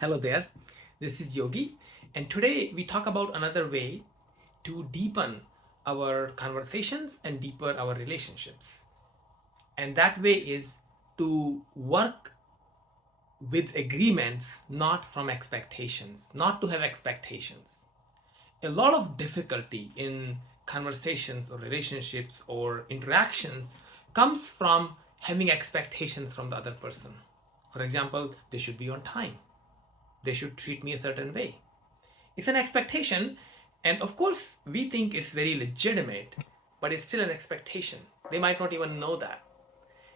Hello there, this is Yogi, and today we talk about another way to deepen our conversations and deepen our relationships. And that way is to work with agreements, not from expectations, not to have expectations. A lot of difficulty in conversations or relationships or interactions comes from having expectations from the other person. For example, they should be on time, they should treat me a certain way. It's an expectation, and of course, we think it's very legitimate, but it's still an expectation. They might not even know that.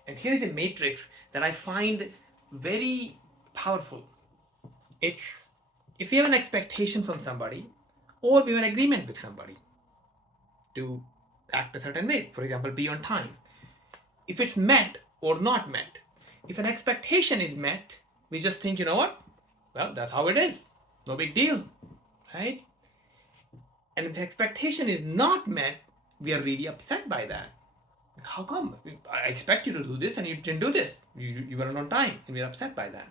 And here is a matrix that I find very powerful. It's if we have an expectation from somebody, or we have an agreement with somebody to act a certain way, for example, be on time. If it's met or not met, if an expectation is met, we just think, you know what? Well, that's how it is. No big deal, right? And if the expectation is not met, we are really upset by that. How come? I expect you to do this and you didn't do this. You weren't on time and we're upset by that.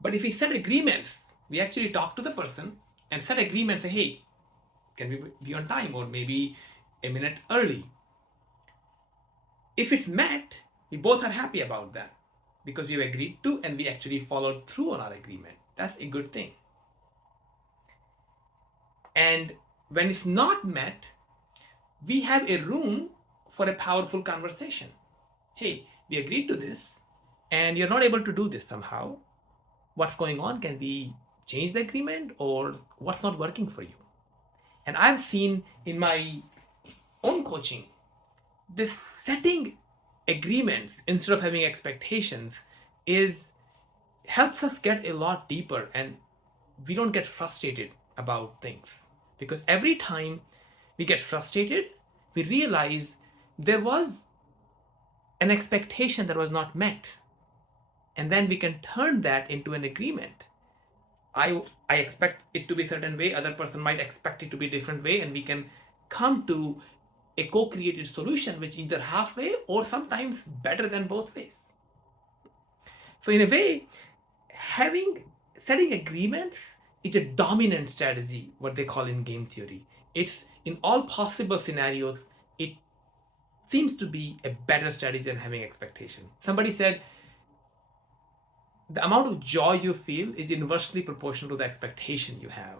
But if we set agreements, we actually talk to the person and set agreements, say, hey, can we be on time or maybe a minute early? If it's met, we both are happy about that because we've agreed to and we actually followed through on our agreement. That's a good thing. And when it's not met, we have a room for a powerful conversation. Hey, we agreed to this and you're not able to do this somehow. What's going on? Can we change the agreement or what's not working for you? And I've seen in my own coaching, this setting agreements instead of having expectations is helps us get a lot deeper and we don't get frustrated about things. Because every time we get frustrated, we realize there was an expectation that was not met. And then we can turn that into an agreement. I expect it to be a certain way, other person might expect it to be a different way, and we can come to a co-created solution which either halfway or sometimes better than both ways. So in a way, setting agreements is a dominant strategy, what they call in game theory. It's in all possible scenarios, it seems to be a better strategy than having expectation. Somebody said the amount of joy you feel is inversely proportional to the expectation you have.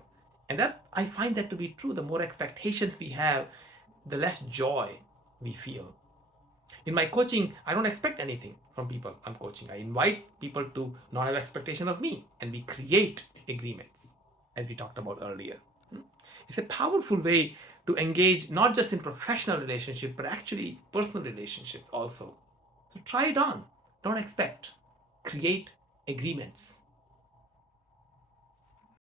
And that I find that to be true. The more expectations we have, the less joy we feel. In my coaching, I don't expect anything from people I'm coaching. I invite people to not have expectation of me and we create agreements, as we talked about earlier. It's a powerful way to engage not just in professional relationships, but actually personal relationships also. So try it on. Don't expect. Create agreements.